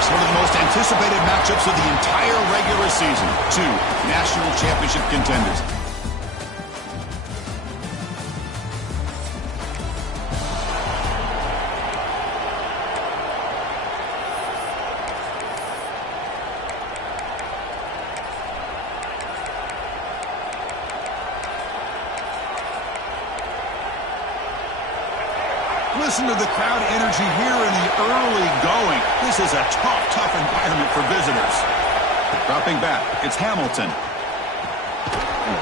weeks, one of the most anticipated matchups of the entire regular season. Two national championship contenders. Listen to the crowd energy here in the early going. This is a tough environment for visitors. Dropping back, it's Hamilton.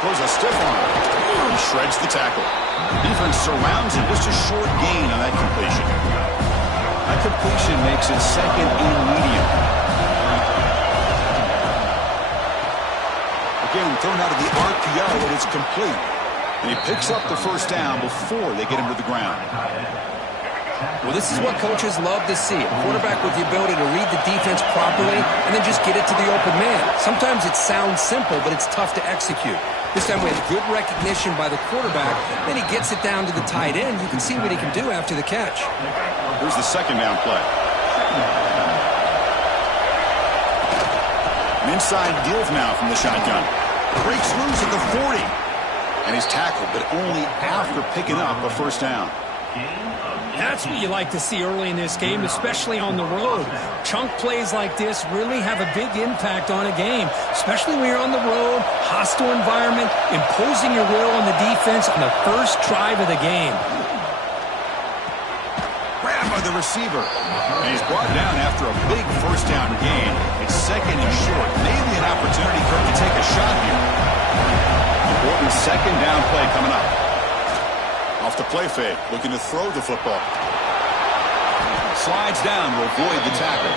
Throws a stiff arm. He shreds the tackle. Defense surrounds him. Just a short gain on that completion. That completion makes it second and medium. Again, thrown out of the RPO, and it's complete. And he picks up the first down before they get him to the ground. Well, this is what coaches love to see. A quarterback with the ability to read the defense properly and then just get it to the open man. Sometimes it sounds simple, but it's tough to execute. This time we have good recognition by the quarterback. Then he gets it down to the tight end. You can see what he can do after the catch. Here's the second down play. An inside give now from the shotgun. Breaks loose at the 40. And he's tackled, but only after picking up a first down. That's what you like to see early in this game, especially on the road. Chunk plays like this really have a big impact on a game, especially when you're on the road, hostile environment, imposing your will on the defense on the first drive of the game. Grabbed by the receiver. And he's brought down after a big first down gain. It's second and short. Maybe an opportunity for him to take a shot here. Important second down play coming up. Off the play fake, looking to throw the football. Slides down to avoid the tackle.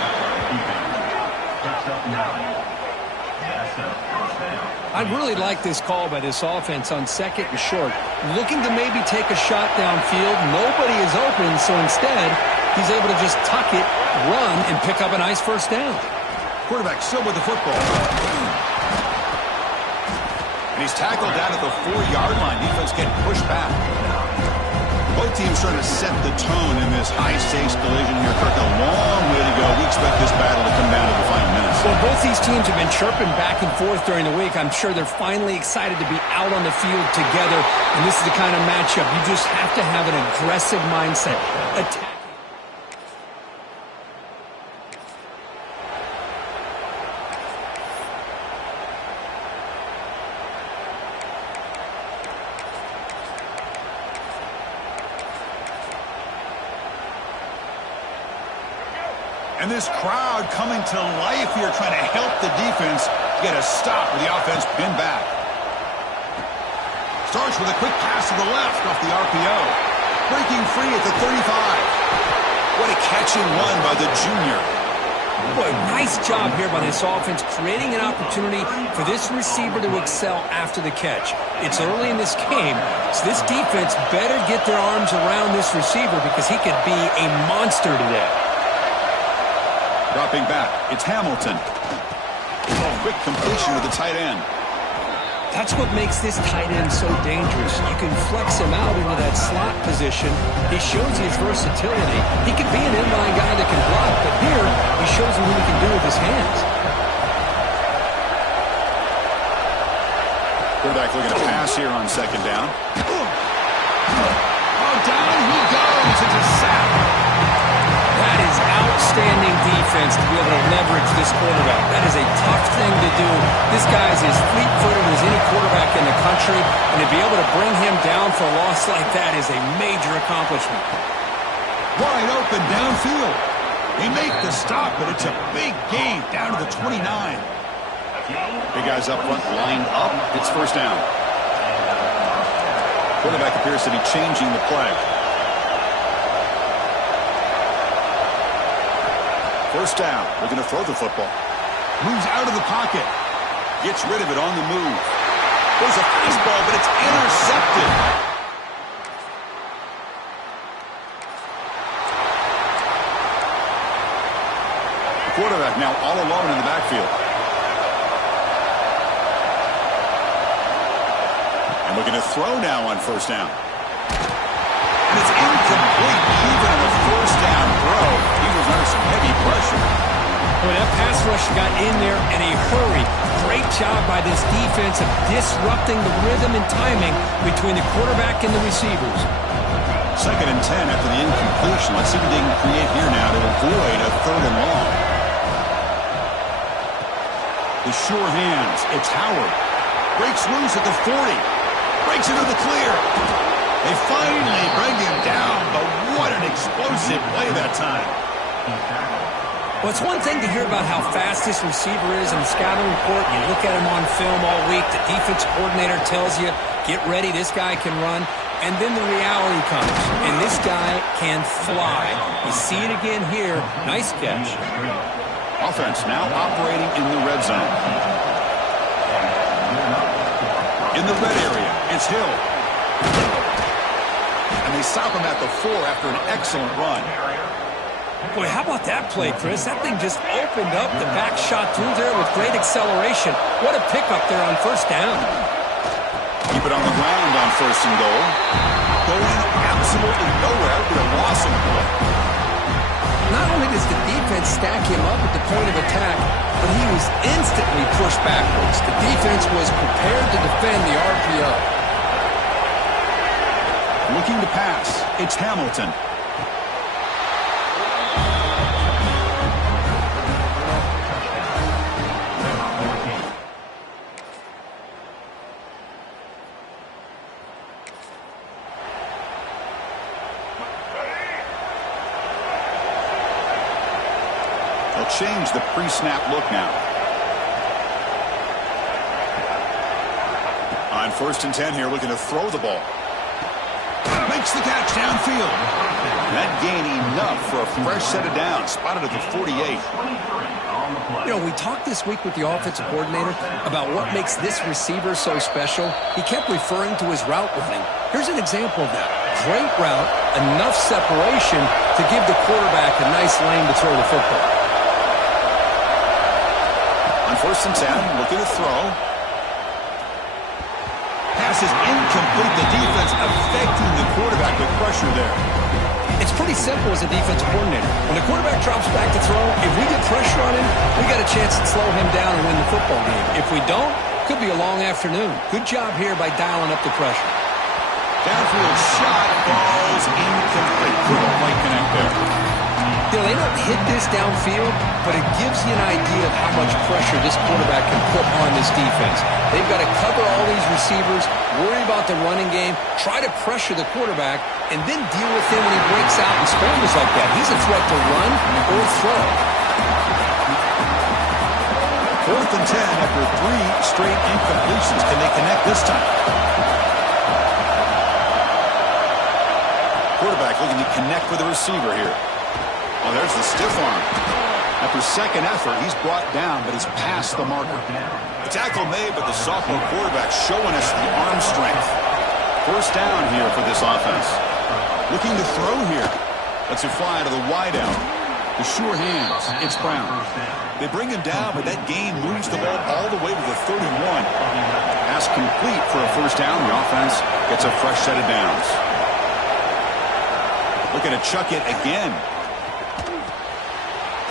I really like this call by this offense on second and short. Looking to maybe take a shot downfield. Nobody is open, so instead, he's able to just tuck it, run, and pick up a nice first down. Quarterback still with the football. And he's tackled down at the 4-yard line. Defense getting pushed back. Both teams trying to set the tone in this high-stakes collision here. Kirk, a long way to go. We expect this battle to come down to the final minutes. Well, both these teams have been chirping back and forth during the week. I'm sure they're finally excited to be out on the field together. And this is the kind of matchup you just have to have an aggressive mindset. Attack. And this crowd coming to life here, trying to help the defense get a stop with the offense pinned back. Starts with a quick pass to the left off the RPO. Breaking free at the 35. What a catch and run by the junior. Boy, nice job here by this offense, creating an opportunity for this receiver to excel after the catch. It's early in this game, so this defense better get their arms around this receiver because he could be a monster today. Dropping back, it's Hamilton. Quick completion to the tight end. That's what makes this tight end so dangerous. You can flex him out into that slot position. He shows his versatility. He could be an inline guy that can block, but here he shows him what he can do with his hands. Quarterback looking to pass here on second down. Oh, down he goes. It's a sack. That is outstanding defense to be able to leverage this quarterback. That is a tough thing to do. This guy is as fleet-footed as any quarterback in the country, and to be able to bring him down for a loss like that is a major accomplishment. Wide open downfield. They make the stop, but it's a big gain down to the 29. Big guys up front lined up. It's first down. Quarterback appears to be changing the play. First down, looking to throw the football. Moves out of the pocket. Gets rid of it on the move. There's a fastball, but it's intercepted. The quarterback now all alone in the backfield. And looking to throw now on first down. And it's incomplete, even on a first down throw. He was under some heavy pressure. Well, that pass rush got in there in a hurry. Great job by this defense of disrupting the rhythm and timing between the quarterback and the receivers. 2nd and 10 after the incompletion. Let's see what they can create here now to avoid a 3rd and long. The sure hands. It's Howard. Breaks loose at the 40. Breaks into the clear. They finally bring him down, but what an explosive play that time. Well, it's one thing to hear about how fast this receiver is in the scouting report. You look at him on film all week. The defense coordinator tells you, get ready, this guy can run. And then the reality comes, and this guy can fly. You see it again here. Nice catch. Offense now operating in the red zone. In the red area, it's Hill. And they stop him at the 4 after an excellent run. Boy, how about that play, Chris? That thing just opened up the back shot through there with great acceleration. What a pickup there on 1st down. Keep it on the ground on 1st and goal. Going absolutely nowhere, but a loss of play. Not only does the defense stack him up at the point of attack, but he was instantly pushed backwards. The defense was prepared to defend the RPO. Looking to pass. It's Hamilton. Change the pre-snap look now. On 1st and 10 here, looking to throw the ball. Makes the catch downfield. That gain enough for a fresh set of downs. Spotted at the 48. You know, we talked this week with the offensive coordinator about what makes this receiver so special. He kept referring to his route running. Here's an example of that. Great route, enough separation to give the quarterback a nice lane to throw the football. On 1st and 10, looking to throw. Pass is incomplete. The defense affecting the quarterback with pressure there. It's pretty simple as a defensive coordinator. When the quarterback drops back to throw, if we get pressure on him, we got a chance to slow him down and win the football game. If we don't, could be a long afternoon. Good job here by dialing up the pressure. Downfield shot falls incomplete. Couldn't quite connect there. You know, they don't hit this downfield, but it gives you an idea of how much pressure this quarterback can put on this defense. They've got to cover all these receivers, worry about the running game, try to pressure the quarterback, and then deal with him when he breaks out and scrambles like that. He's a threat to run or throw. 4th and 10 after 3 straight incompletions. Can they connect this time? Quarterback looking to connect with the receiver here. Oh, there's the stiff arm. After 2nd effort, he's brought down, but he's past the marker. The tackle made, but the sophomore quarterback showing us the arm strength. 1st down here for this offense. Looking to throw here. Lets it fly to the wideout. The sure hands. It's Brown. They bring him down, but that gain moves the ball all the way to the 31. Pass complete for a 1st down. The offense gets a fresh set of downs. Looking to chuck it again.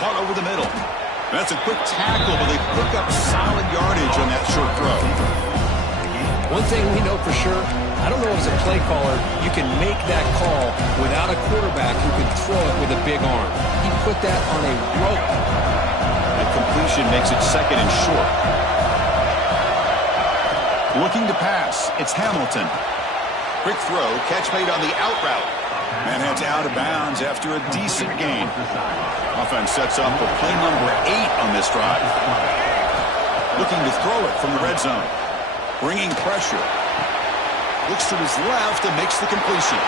Caught over the middle. That's a quick tackle, but they pick up solid yardage on that short throw. One thing we know for sure, I don't know as a play caller, you can make that call without a quarterback who can throw it with a big arm. He put that on a rope. That completion makes it 2nd and short. Looking to pass. It's Hamilton. Quick throw. Catch made on the out route. And heads out of bounds after a decent gain. Offense sets up for play number 8 on this drive. Looking to throw it from the red zone. Bringing pressure. Looks to his left and makes the completion.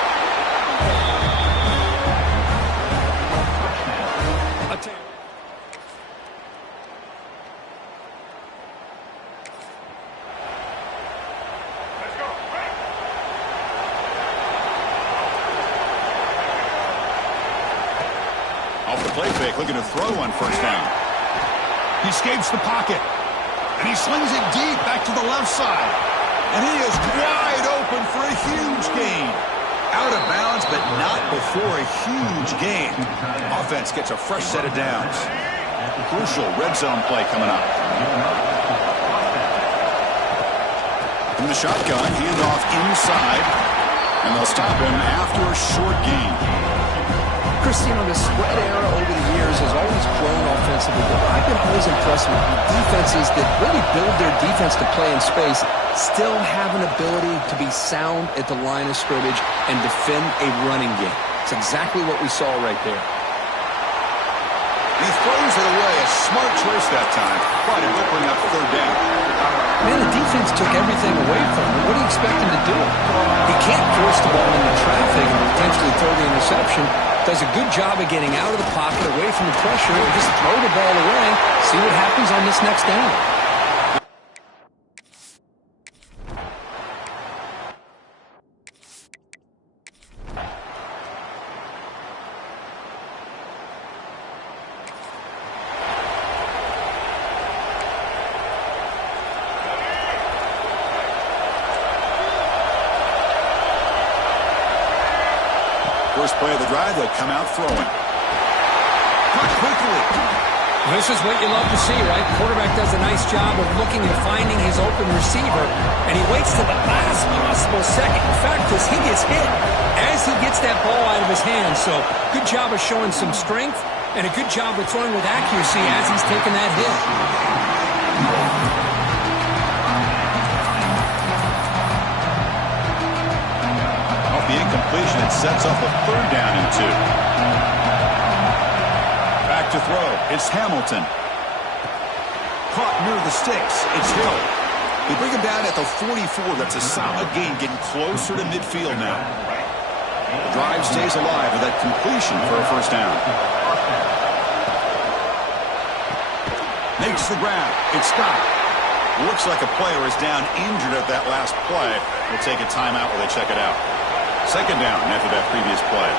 Off the play fake, looking to throw on 1st down. He escapes the pocket. And he slings it deep back to the left side. And he is wide open for a huge gain. Out of bounds, but not before a huge gain. Offense gets a fresh set of downs. Crucial red zone play coming up. From the shotgun, handoff inside, and they'll stop him after a short gain. Christian, the spread era over the years has always grown offensively, but I've been always impressed with defenses that really build their defense to play in space, still have an ability to be sound at the line of scrimmage and defend a running game. It's exactly what we saw right there. He throws it away. A smart choice that time. But it will bring up third down. Man, the defense took everything away from him. What do you expect him to do? He can't force the ball into traffic and potentially throw the interception. Does a good job of getting out of the pocket, away from the pressure, and just throw the ball away. See what happens on this next down. First play of the drive, they'll come out throwing. Cut quickly. This is what you love to see, right? Quarterback does a nice job of looking and finding his open receiver, and he waits to the last possible second. In fact, as he gets hit, as he gets that ball out of his hands. So good job of showing some strength, and a good job of throwing with accuracy as he's taking that hit. The incompletion, it sets up a third down and 2. Back to throw. It's Hamilton. Caught near the sticks. It's Hill. They bring him down at the 44. That's a solid gain, getting closer to midfield now. The drive stays alive with that completion for a first down. Makes the grab. It's Scott. Looks like a player is down injured at that last play. We'll take a timeout while they check it out. Second down after that previous play.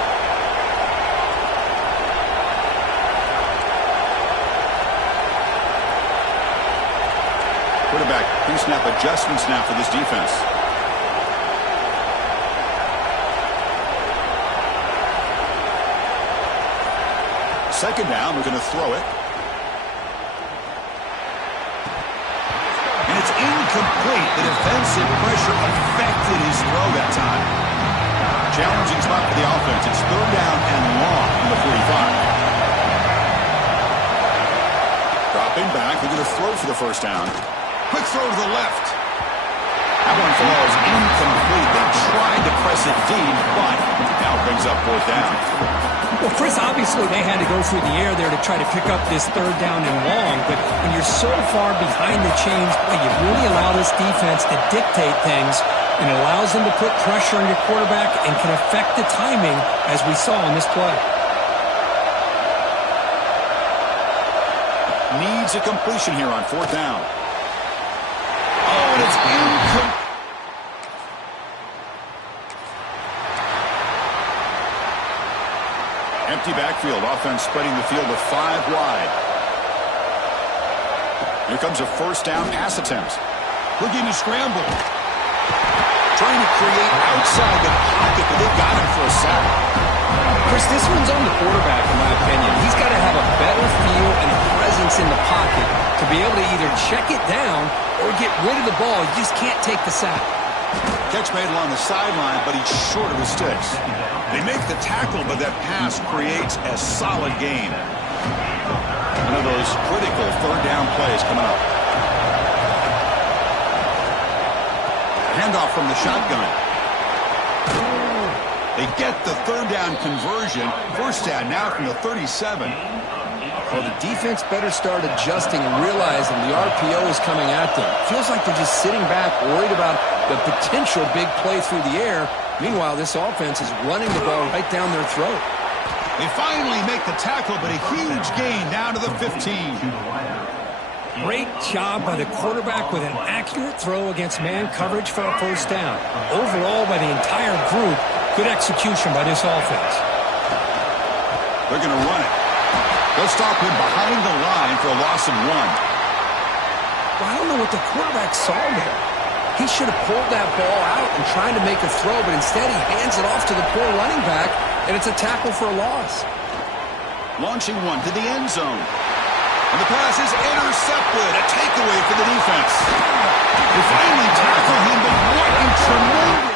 Quarterback pre-snap adjustments now for this defense. Second down, we're going to throw it. And it's incomplete. The defensive pressure affected his throw that time. Challenging spot for the offense. It's third down and long from the 45. Dropping back. They're going to throw for the first down. Quick throw to the left. That one falls incomplete. They tried to press it deep, but now brings up fourth down. Well, Chris, obviously they had to go through the air there to try to pick up this third down and long, but when you're so far behind the chains, you really allow this defense to dictate things, and it allows them to put pressure on your quarterback and can affect the timing, as we saw in this play. Needs a completion here on fourth down. Oh, and it's incomplete. Empty backfield. Offense spreading the field with 5 wide. Here comes a first down pass attempt. Looking to scramble. Trying to create outside the pocket, but they've got him for a sack. Chris, this one's on the quarterback, in my opinion. He's got to have a better feel and presence in the pocket to be able to either check it down or get rid of the ball. You just can't take the sack. Catch made along the sideline, but he's short of his sticks. They make the tackle, but that pass creates a solid gain. One of those critical third down plays coming up. Handoff from the shotgun. They get the third down conversion. First down now from the 37. Well, the defense better start adjusting and realizing the RPO is coming at them. Feels like they're just sitting back, worried about the potential big play through the air. Meanwhile, this offense is running the ball right down their throat. They finally make the tackle, but a huge gain down to the 15. Great job by the quarterback with an accurate throw against man coverage for a first down. Overall, by the entire group, good execution by this offense. They're going to run it. They'll stop him behind the line for a loss of 1. Well, I don't know what the quarterback saw there. He should have pulled that ball out and tried to make a throw, but instead he hands it off to the poor running back, and it's a tackle for a loss. Launching one to the end zone. And the pass is intercepted. A takeaway for the defense. They finally tackle him, but what a tremendous...